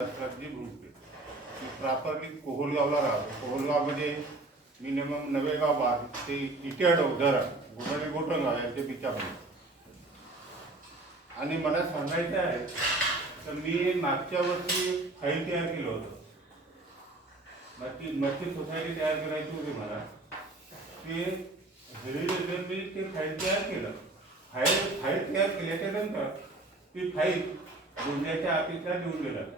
राष्ट्राजी me properly कोहलगावला राहतो. कोहलगावमध्ये minimum Navegaon बाग ते इटेड धरण गुन्हे गोटरगाव यांच्या बीचामध्ये आणि मला सांगायचं आहे तर मी मागच्या वर्षी फाईल तयार केलं होतं. मच्छी मच्छी सोसायटी तयार करायची होती मला. ते हेलिडेटर मी ते फाईल तयार केलं. फाईल फाईल तयार केल्याच्यानंतर ती फाईल गुंड्याच्या ऑफिसला देऊन गेलं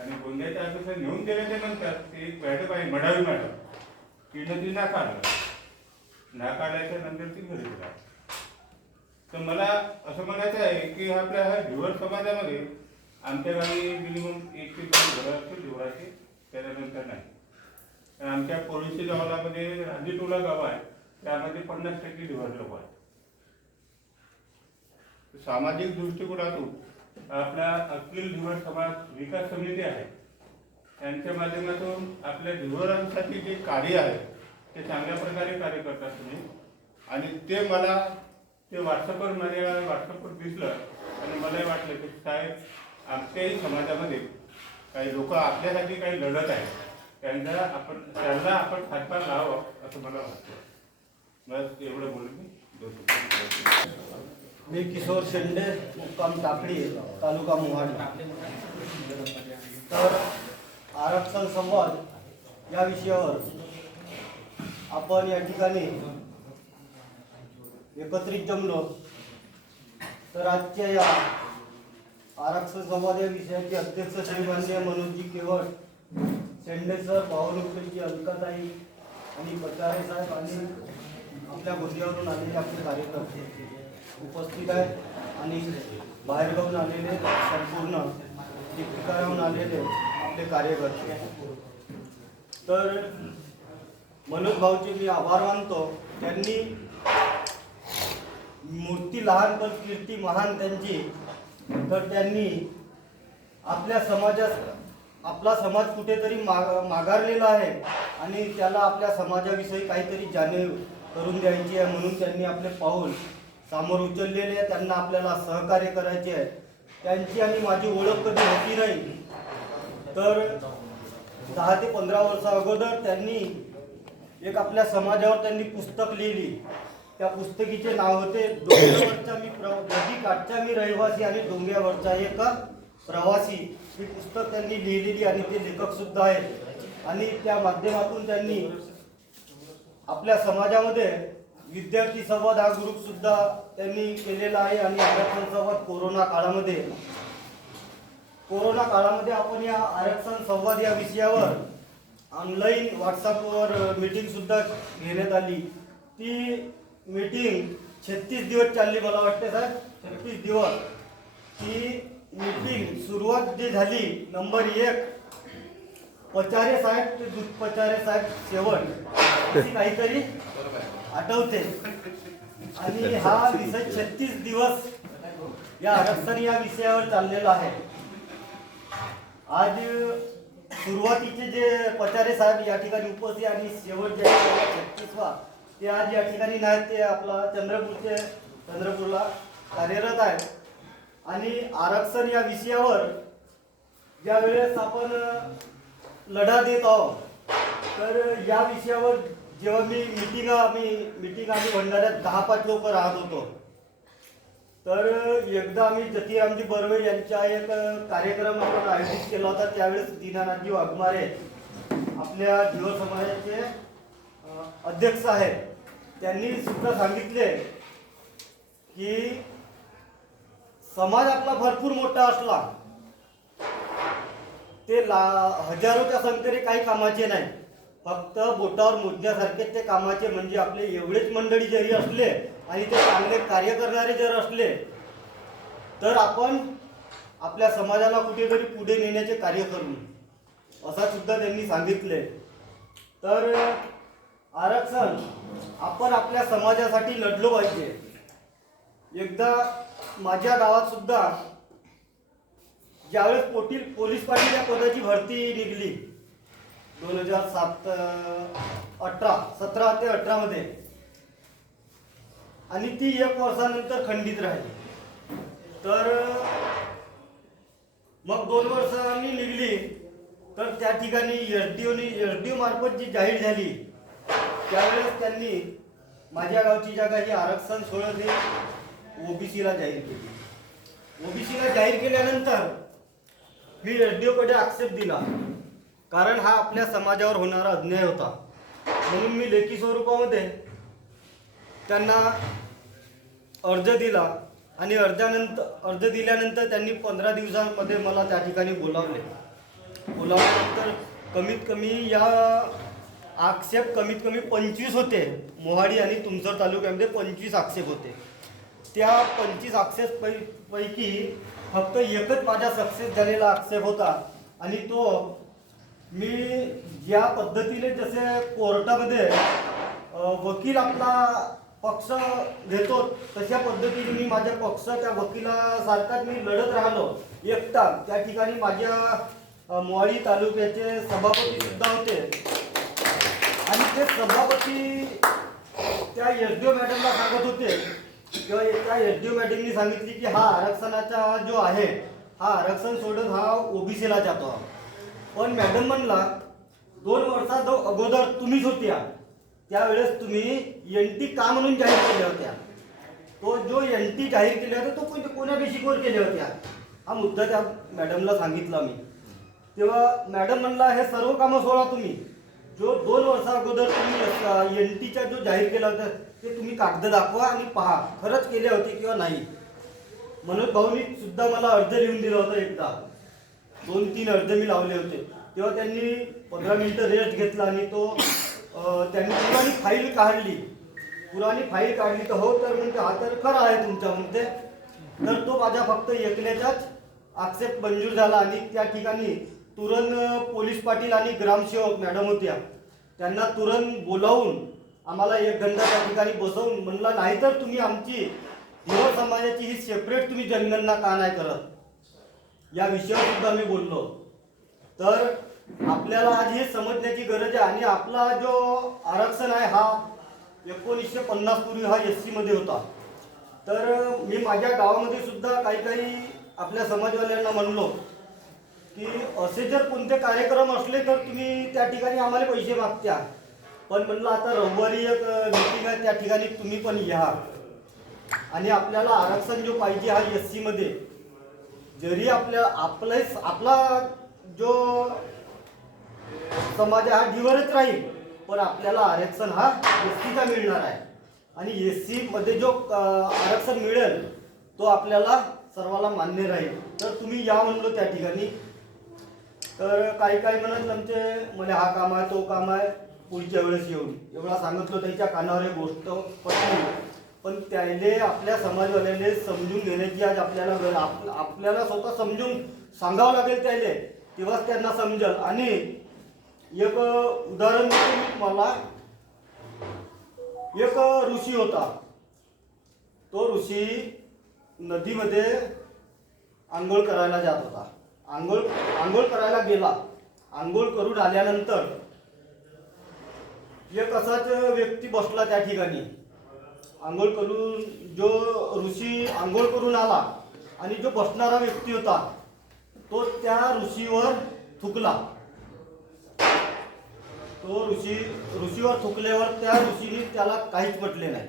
आणि गोंदियाच्या ऑफिसला नेऊन गेल्याच्यानंतर ते एक मॅडम आहे मडावी मॅडम. तिनं ती नाकारलं. नाकारल्याच्या नंतर ती घरी गेला. तर मला असं म्हणायचं आहे की आपल्या ह्या ढिवर समाजामध्ये आमच्या गावी मिनिमम एक ते दोन घरं असतील ढिवराची त्याच्यानंतर नाही. तर आमच्या पोलिसी गावामध्ये राजीटोला गाव आहे त्यामध्ये पन्नास टक्के ढिवर लोक आहेत. सामाजिक दृष्टिकोनातून आपला अखिल ढिवर समाज विकास समिती आहे. त्यांच्या माध्यमातून आपल्या धुवरांसाठी जे कार्य आहे ते चांगल्या प्रकारे कार्य करतात तुम्ही. आणि ते मला ते व्हॉट्सअपवर माझ्या व्हॉट्सअपवर दिसलं आणि मलाही वाटलं की साहेब आमच्याही समाजामध्ये काही लोक आपल्यासाठी काही लढत आहेत. त्यांना आपण त्यांना आपण हातभार लावावं असं मला वाटतं. बस एवढं बोलून मी दोन मी किशोर शेंडे मुक्काम टाकडी तालुका मोहाडी. तर आरक्षण संवाद या विषयावर आपण या ठिकाणी एकत्रित जमलो. तर आजच्या या आरक्षण संवाद या विषयाचे अध्यक्ष श्री मान्य मनोजी केवळ शेंडे सर भावनुपैकी अलकाताई आणि पचारे साहेब आणि आपल्या गोंदियावरून आलेले आपले कार्यकर्ते. उपस्थित आहेत. आणि बाहेरगावून आलेले संपूर्ण ठिकठिकाणाहून आलेले आपले कार्यकर्ते तर मनोज भाऊचे मी आभार मानतो. त्यांनी मूर्ती लहान पण कीर्ती महान त्यांची. तर त्यांनी आपल्या समाजात आपला समाज कुठेतरी माग माघारलेला आहे आणि त्याला आपल्या समाजाविषयी काहीतरी जाणीव करून द्यायची आहे म्हणून त्यांनी आपले पाऊल समोर उचललेले आहे त्यांना आपल्याला सहकार्य करायचे आहे. त्यांची आणि माझी ओळख कधी होती नाही. तर दहा ते पंधरा वर्षा अगोदर त्यांनी एक आपल्या समाजावर त्यांनी पुस्तक लिहिली. त्या पुस्तकीचे नाव होते डोंग्यावरचा मी प्र नदी काठचा मी रहिवासी आणि डोंग्यावरचा एक प्रवासी. ही पुस्तक त्यांनी लिहिलेली आणि ते लेखक सुद्धा आहेत. आणि त्या माध्यमातून त्यांनी आपल्या समाजामध्ये विद्यार्थी संवाद हा ग्रुप सुद्धा त्यांनी केलेला आहे आणि आरक्षण संवाद कोरोना काळामध्ये. कोरोना काळामध्ये आपण या आरक्षण संवाद या विषयावर ऑनलाईन व्हॉट्सअपवर मीटिंग सुद्धा घेण्यात आली. ती मीटिंग छत्तीस दिवस चालली मला वाटते साहेब. छत्तीस दिवस. ती मीटिंग सुरुवात जी झाली नंबर एक पचारे साहेब ते दुपचारे साहेब शेवट. अशी काहीतरी आठवते. आणि हा विषय छत्तीस दिवस या आरक्षण या विषयावर चाललेला आहे. आज सुरुवातीचे जे पचारे साहेब या ठिकाणी उपस्थित आणि शेवट जे छत्तीसवा ते आज या ठिकाणी नाहीत ते आपला चंद्रपूरचे चंद्रपूरला कार्यरत आहेत. आणि आरक्षण या विषयावर ज्या वेळेस आपण लढा देत आहोत तर या विषयावर जेव्हा मी मिटिंग आम्ही मिटिंग आम्ही भंडाऱ्यात दहा पाच लोक राहत होतो. तर एकदा आम्ही जतीरामजी बर्वे यांचा एक कार्यक्रम आपण आयोजित केला होता त्यावेळेस दीनानाथजी वाघमारे आपल्या जीव समाजाचे अध्यक्ष आहेत. त्यांनी सुद्धा सांगितले की समाज आपला भरपूर मोठा असला ते ला हजारोच्या संख्येने काही कामाचे नाही. फक्त बोटावर मोजण्यासारखे ते कामाचे म्हणजे आपले एवढेच मंडळी जरी असले आणि ते चांगले कार्य करणारे जर असले तर आपण आपल्या समाजाला कुठेतरी पुढे नेण्याचे कार्य करू. असा सुद्धा त्यांनी सांगितले. तर आरक्षण आपण आपल्या समाजासाठी लढलो पाहिजे. एकदा माझ्या गावात सुद्धा ज्यावेळेस पोटील पोलीस पाटील या पदाची भरती निघली दोन हजार सात अठरा सतरा ते अठरा मध्ये आणि ती एक वर्षानंतर खंडित राहिली. तर मग दोन वर्षांनी निघली. तर त्या ठिकाणी एस डी ओनी एस डी ओ मार्फत जी जाहीर झाली त्यावेळेस त्यांनी माझ्या गावची जागा ही आरक्षण सोडत हे ओबीसीला जाहीर केली. ओबीसीला जाहीर केल्यानंतर मी एस डी ओकडे आक्षेप दिला. कारण हा आपल्या समाजावर होणारा अन्याय होता. म्हणून मी लेखी स्वरूपामध्ये त्यांना अर्ज दिला आणि अर्जानंतर अर्ज दिल्यानंतर त्यांनी पंधरा दिवसांमध्ये मला त्या ठिकाणी बोलावले. बोलावल्यानंतर कमीत कमी या आक्षेप कमीत कमी पंचवीस होते. मोहाडी आणि तुमसर तालुक्यामध्ये पंचवीस आक्षेप होते. त्या पंचवीस आक्षेप पै पैकी फक्त एकच माझा सक्सेस झालेला आक्षेप होता आणि तो मी ज्या पद्धतीने जसे कोर्टामध्ये वकील आपला पक्ष घेतो तशा पद्धतीने मी माझ्या पक्ष त्या वकिलासारखाच मी लढत राहिलो. एकटा त्या ठिकाणी माझ्या मोवाळी तालुक्याचे सभापती सुद्धा होते. आणि ते सभापती त्या एस डी ओ मॅडमला सांगत होते किंवा त्या एस डी ओ मॅडमनी सांगितली की हा आरक्षणाचा जो आहे हा आरक्षण सोडत हा ओबीसीला जातो. पण मॅडम म्हणला दोन वर्षात जो अगोदर तुम्हीच होत्या. त्यावेळेस तुम्ही एन टी का म्हणून जाहीर केल्या होत्या? तो जो एन टी जाहीर केल्या होत्या तो कोणत्या कोण्या बेसिकवर केल्या होत्या? हा मुद्दा त्या मॅडमला सांगितला मी. तेव्हा मॅडम म्हणला हे सर्व कामं सोडा तुम्ही. जो दोन वर्षा अगोदर तुम्ही एन टीचा जो जाहीर केला होता ते तुम्ही कागद दाखवा आणि पहा. खरंच केले होते किंवा नाही? मनोज भाऊनी सुद्धा मला अर्ज लिहून दिला होता एकदा. दोन तीन अर्ज मी लावले होते. तेव्हा त्यांनी पंधरा मिनिटं रेस्ट घेतला आणि तो त्यांनी पुराणी फाईल काढली. पुराणी फाईल काढली तर हो तर म्हणते हा तर खरा आहे तुमच्या म्हणते. तर तो माझा फक्त एकल्याचाच आक्षेप मंजूर झाला आणि त्या ठिकाणी तुरंत पोलीस पाटील आणि ग्रामसेवक मॅडम होत्या. त्यांना तुरंत बोलावून आम्हाला एक घंटा त्या ठिकाणी बसवून म्हणला नाही तर तुम्ही आमची हिवर समाजाची ही सेपरेट तुम्ही जनगणना का नाही करत? या विषयावर सुद्धा मी बोललो. तर आपल्याला आज हे समजण्याची गरज आहे आणि आपला जो आरक्षण आहे हा एकोणीसशे पन्नास पूर्वी हा एस सीमध्ये होता. तर मी माझ्या गावामध्ये सुद्धा काही काही आपल्या समाजवाल्यांना म्हणलो की असे जर कोणते कार्यक्रम असले तर तुम्ही त्या ठिकाणी आम्हाला पैसे मागत्या. पण म्हणलं आता रविवारी एक मिटिंग आहे त्या ठिकाणी तुम्ही पण या. आणि आपल्याला आरक्षण जो पाहिजे हा एस सीमध्ये जरी आपल्या आपला आपला जो समाज हा जीवनच राहील पण आपल्याला आरक्षण हा एस सीचा मिळणार आहे. आणि एस सी मध्ये जो आरक्षण मिळेल तो आपल्याला सर्वाला मान्य राहील. तर तुम्ही या म्हणलो त्या ठिकाणी. तर काही काही म्हणत आमचे मला हा काम आहे तो काम आहे पुढच्या वेळेस येऊन. एवढा सांगितलं त्याच्या कानावर हे गोष्ट पटली पण त्याले आपल्या समाजवाल्याने समजून घेण्याची आज आपल्याला गरज आप- आपल्याला स्वतः समजून सांगावं लागेल त्याले. तेव्हाच त्यांना समजेल. आणि एक उदाहरण देतो मी तुम्हाला. एक ऋषी होता. तो ऋषी नदीमध्ये आंघोळ करायला जात होता. आंघोळ आंघोळ करायला गेला. आंघोळ करून आल्यानंतर एक असाच व्यक्ती बसला त्या ठिकाणी. आंघोळ करून जो ऋषी आंघोळ करून आला आणि जो बसणारा व्यक्ती होता तो त्या ऋषीवर थुकला. तो ऋषी ऋषीवर थुकल्यावर त्या ऋषीने त्याला काहीच म्हटले नाही.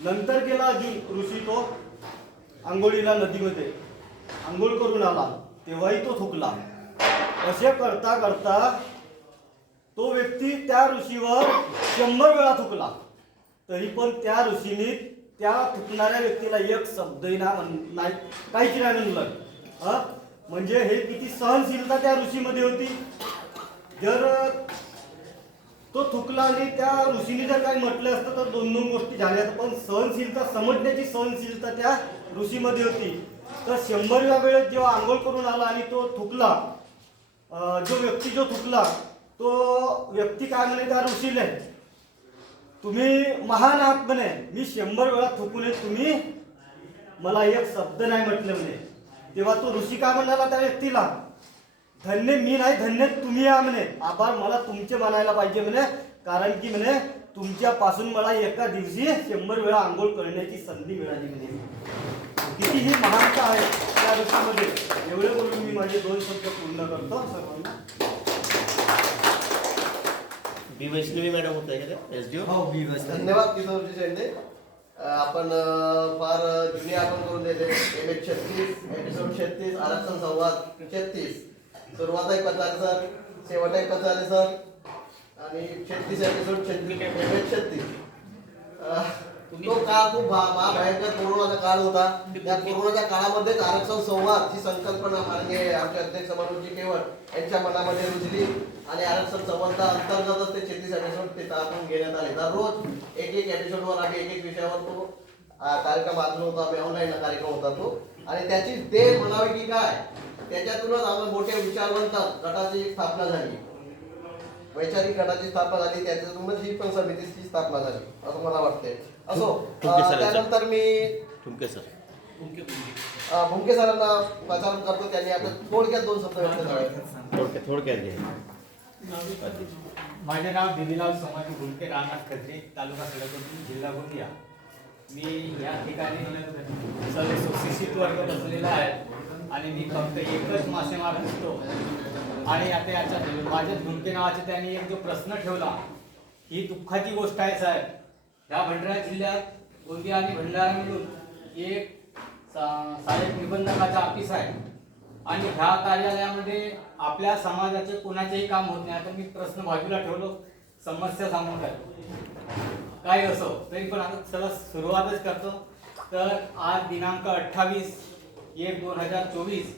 नंतर गेला अजून ऋषी तो आंघोळीला नदीमध्ये. आंघोळ करून आला तेव्हाही तो थुकला. असे करता करता तो व्यक्ती त्या ऋषीवर शंभर वेळा थुकला. तरी पण त्या ऋषीने त्या थुकणाऱ्या व्यक्तीला एक शब्दही ना म्हण- नाही काहीच नाही म्हणलं. म्हणजे हे किती सहनशीलता त्या ऋषीमध्ये होती. जर तो थुकला आणि त्या ऋषीने जर काही म्हटलं असतं तर दोन दोन गोष्टी झाल्या पण सहनशीलता समजण्याची सहनशीलता त्या ऋषीमध्ये होती. तर शंभरव्या वेळेस जेव्हा आंघोळ करून आला आणि तो थुकला जो व्यक्ती जो थुकला तो व्यक्ती काय म्हणे त्या ऋषीने तुम्ही महान आहात म्हणे मी शंभर वेळा थुकून तुम्ही. मला एक शब्द नाही म्हटले म्हणे. तेव्हा तो ऋषी काय म्हणाला त्या व्यक्तीला धन्य मी नाही धन्य तुम्ही या म्हणे. आभार मला तुमचे मानायला पाहिजे म्हणे. कारण की म्हणे तुमच्यापासून मला एका दिवशी शंभर वेळा आंघोळ करण्याची संधी मिळाली म्हणे. किती ही महानता आहे त्या ऋषीमध्ये. एवढे बोलून मी माझे दोन शब्द पूर्ण करतो सर्वांना. बी वैष्णवी मॅडम होत आहे का त्या एस डी हो बी धन्यवाद किशोरजी शेंडे अं, आपण फार जुनी आठवण करून दिले एम एच छत्तीस एपिसोड छत्तीस आरक्षण संवाद छत्तीस. सुरुवात आहे पचारे सर शेवट आहे पचारे सर. आणि छत्तीस एपिसोड छत्तीस. एम एच छत्तीस. तो काळ खूप भा- महाभयंकर कोरोनाचा काळ होता. त्या कोरोनाच्या काळामध्येच आरक्षण संवाद ही संकल्पना माननीय आमचे अध्यक्ष मनोजी केवळ यांच्या मनामध्ये रुजली आणि आरक्षण संवादा अंतर्गतच ते छत्तीस एपिसोड ते टाकून घेण्यात आले. दररोज एक एक एपिसोडवर आम्ही एक एक विषयावर तो कार्यक्रम आजलो होता आम्ही ऑनलाईन कार्यक्रम होता तो. आणि त्याची ते म्हणावे की काय त्याच्यातूनच आम्हाला मोठे विचारवंत गटाची स्थापना झाली. वैचारिक गटाची स्थापना झाली त्याच्यातूनच ही पण समितीची स्थापना झाली असं मला वाटते असो. त्यानंतर मी तुमके सर. अं, भुमके सरांना प्रचारण करतो. त्यांनी आपल्या थोडक्यात दोन शब्द व्यक्त करावे. थोडक्यात थोडक्यात घे माझे नाव दिलीलाल समाजी भुलके राहणार खत्री तालुका सडकोटी जिल्हा गोंदिया. मी या ठिकाणी सर्व सुशिक्षित वर्ग बसलेला आहे आणि मी फक्त एकच मासेमार असतो. आणि आता याच्या माझ्या भुमके नावाचे त्यांनी एक जो प्रश्न ठेवला ही दुःखाची गोष्ट आहे साहेब. या भंडारा जिल्ह्यात गोंदिया आणि भंडारा मिळून एक सा- सहाय्यक निबंधकाचा ऑफिस आहे. आणि ह्या कार्यालयामध्ये आपल्या समाजाचे कोणाचेही काम होत नाही. आता मी प्रश्न बाजूला ठेवलो. समस्या सांगून काय काय असो तरी पण आता चला सुरुवातच करतो. तर आज दिनांक अठ्ठावीस एक दोन हजार चोवीस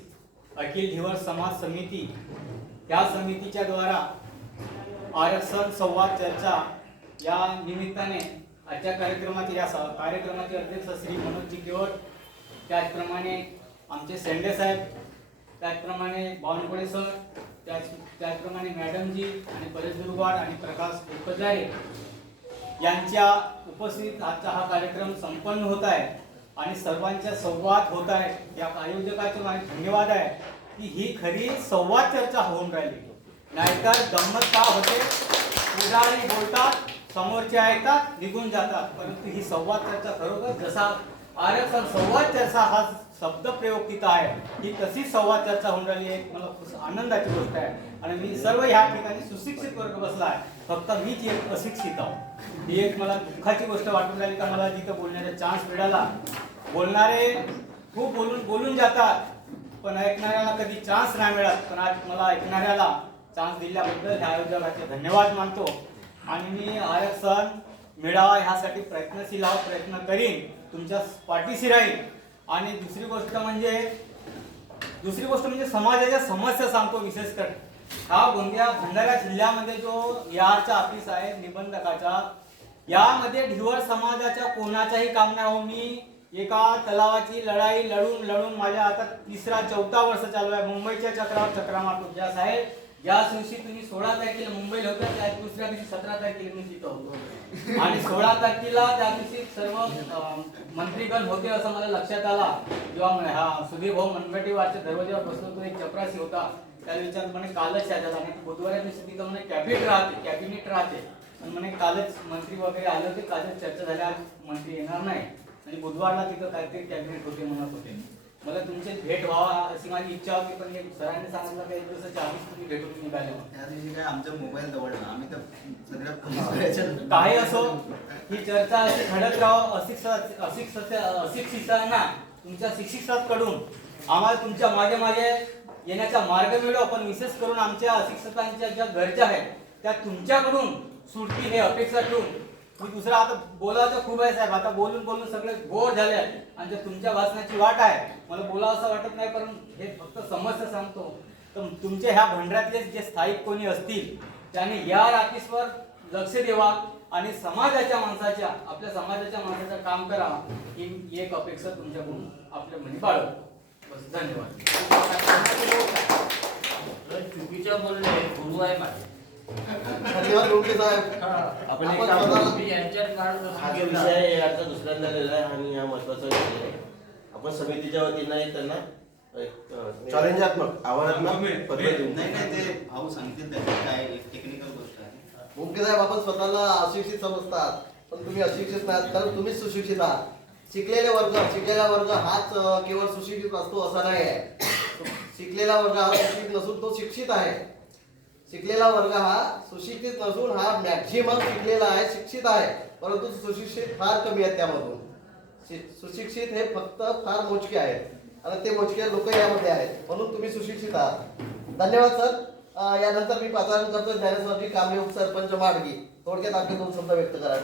अखिल धिवर समाज समिती या समितीच्या द्वारा आरक्षण संवाद चर्चा या निमित्ताने आजच्या कार्यक्रमाचे या स- कार्यक्रमाचे अध्यक्ष श्री मनोज जिकेवट त्याचप्रमाणे आमचे सेंडे साहेब त्याचप्रमाणे बावनकुळे सर त्याच त्याचप्रमाणे मॅडमजी आणि परेश दुर्वाड आणि प्रकाश उपजारे यांच्या उपस्थित आजचा हा कार्यक्रम संपन्न होत आहे आणि सर्वांच्या संवाद होत आहे. या आयोजकाचे माझे धन्यवाद आहे की ही खरी संवाद चर्चा होऊन राहिली. नाहीतर गंमत का होते? पुजारी बोलतात समोरचे ऐकतात निघून जातात. परंतु ही संवाद चर्चा खरोखर जसा आरक्षण संवाद चर्चा हा शब्द प्रयोग तिथं आहे ही तशीच संवाद चर्चा होऊन राहिली आहे. मला खूप आनंदाची गोष्ट आहे. आणि मी सर्व ह्या ठिकाणी सुशिक्षित वर्ग बसला आहे. फक्त मीच एक अशिक्षित आहो. ही एक मला दुःखाची गोष्ट वाटून राहिली का मला जिथं बोलण्याचा चान्स मिळाला बोलणारे खूप बोलून बोलून जातात पण ऐकणाऱ्याला कधी चान्स नाही मिळत. पण आज मला ऐकणाऱ्याला चान्स दिल्याबद्दल ह्या आयोजकाचे धन्यवाद मानतो. आणि मी आरक्षण मिळावा ह्यासाठी प्रयत्नशील आहोत प्रयत्न करीन तुमच्या पाठीशी राहील आणि दुसरी गोष्ट म्हणजे दुसरी गोष्ट म्हणजे समाजाच्या समस्या सांगतो विशेष कर हा गोंदिया भंडारा जिल्ह्यामध्ये जो यारचा ऑफिस आहे निबंधकाचा यामध्ये ढिवळ समाजाच्या कोणाचाही काम नाही हो मी एका तलावाची लढाई लढून लढून माझ्या आता तिसरा चौथा वर्ष चालू आहे. मुंबईच्या चक्रावर चक्रा मारतो ज्या साहेब. या दिवशी तुम्ही सोळा तारखेला मुंबईला होता त्या दुसऱ्या दिवशी सतरा तारखेला मी तिथं होतो. आणि सोळा तारखेला त्या दिवशी सर्व मंत्रीगण होते असं मला लक्षात आला. जेव्हा हा सुधीर भाऊ मनगटीवारच्या दरवाजेवर बसलो तो एक चपरासी होता. त्या विचार म्हणे कालच यायचा आणि बुधवारी दिवशी तिथं म्हणे कॅबिनेट राहते कॅबिनेट राहते. पण म्हणे कालच मंत्री वगैरे आले होते कालच चर्चा झाल्या मंत्री येणार नाही. आणि बुधवारला तिथं काहीतरी कॅबिनेट होते म्हणत होते. मला तुमची भेट व्हावा अशी माझी इच्छा होती पण हे सरांनी सांगितलं की एक दिवसाच्या आधीच तुम्ही भेटून निघाले. त्या दिवशी काय आमचा मोबाईल दवडला आम्ही तर सगळ्या काही असो ही चर्चा अशी घडत राहो अशिक्षित अशिक्षित अशिक्षितांना तुमच्या शिक्षितांकडून आम्हाला तुमच्या मागे मागे येण्याचा मार्ग मिळो पण विशेष करून आमच्या अशिक्षितांच्या ज्या गरजा आहेत त्या तुमच्याकडून सुटतील हे अपेक्षा ठेवून मी दुसरा आता बोलायचं खूप आहे साहेब. आता बोलून बोलून सगळे बोर झाले आहे आणि जे तुमच्या वाचण्याची वाट आहे मला बोलावं असं वाटत नाही पण हे फक्त समस्या सांगतो. तर तुमच्या ह्या भंडारातले जे स्थायिक कोणी असतील त्याने या ऑफिसवर लक्ष देवा आणि समाजाच्या माणसाच्या आपल्या समाजाच्या माणसाचं काम करा ही एक अपेक्षा तुमच्याकडून आपल्या मध्ये बाळग. बस धन्यवाद. चुकीच्या बोलणे गुरु आहे माझे. धन्यवाद लोके साहेब. आपण आपण एक काम स्वतःला- करू. मी यांच्यात काढ हा जो विषय आहे याचा दुसऱ्यांदा आलेला आहे आणि हा महत्त्वाचा विषय आहे. आपण समितीच्या वतीनं त्यांना एक, अं, चॅलेंजात्मक आव्हानात्मक पत्र नाही नाही ते भाऊ सांगतील त्याच्यात काय एक टेक्निकल गोष्ट आहे. मुख्य साहेब आपण स्वतःला अशिक्षित समजतात. पण तुम्ही अशिक्षित नाहीत कारण तुम्हीच सुशिक्षित आहात. शिकलेले वर्ग शिकलेला वर्ग हाच अं, केवळ सुशिक्षित असतो असा नाही आहे शिकलेला वर्ग हा सुशिक्षित नसून तो शिक्षित आहे. शिकलेला वर्ग हा सुशिक्षित नसून हा मॅक्झिमम शिकलेला आहे शिक्षित आहे. परंतु सुशिक्षित फार कमी आहेत त्यामधून. शि- सुशिक्षित हे फक्त फार मोजके आहेत. आणि ते मोजके लोक यामध्ये आहेत. म्हणून तुम्ही सुशिक्षित आहात. धन्यवाद सर. यानंतर मी पाचारण करतो. ज्ञानेश्वरजी कांबळे उपसरपंच माडगी. थोडक्यात आपले दोन शब्द व्यक्त करा.